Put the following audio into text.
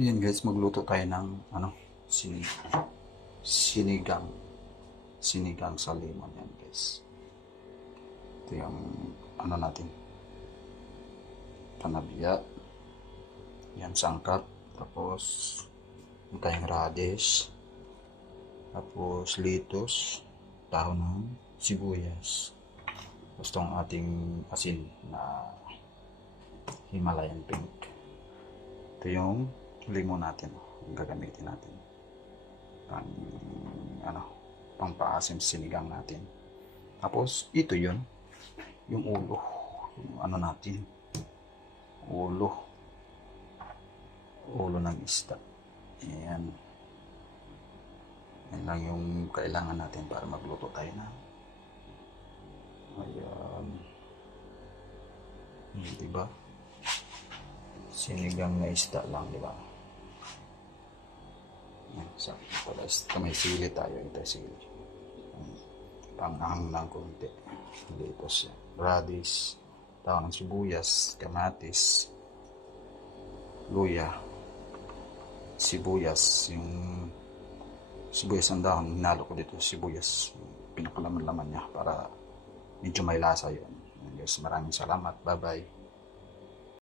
Ayan guys, magluto tayo ng sini sinigang. Sinigang sa lemon yan guys. Ito yung natin, panabya. Yan sangkap. Tapos tayong radish. Tapos litos. Dahon ng sibuyas. Tapos itong ating asin na Himalayan pink. Ito yung lemon natin. Yung gagamitin natin. Pang, pampaasim sinigang natin. Tapos, ito yun. Yung ulo. Yung natin. Ulo. Ulo ng isda. Ayan. Yan lang yung kailangan natin para magluto tayo na. Ayan. Diba? Sinigang na isda lang, diba? Yan. Ito may sili tayo. Ito sili. Pang-ahang lang konti. Litos yan. Radish. Tawag ng sibuyas. Kamatis. Luya. Sibuyas. Yung sibuyas ang dahon. Hinalo ko dito sibuyas. Pinakalaman-laman niya para medyo may lasa yun. Yes, maraming salamat. Bye-bye.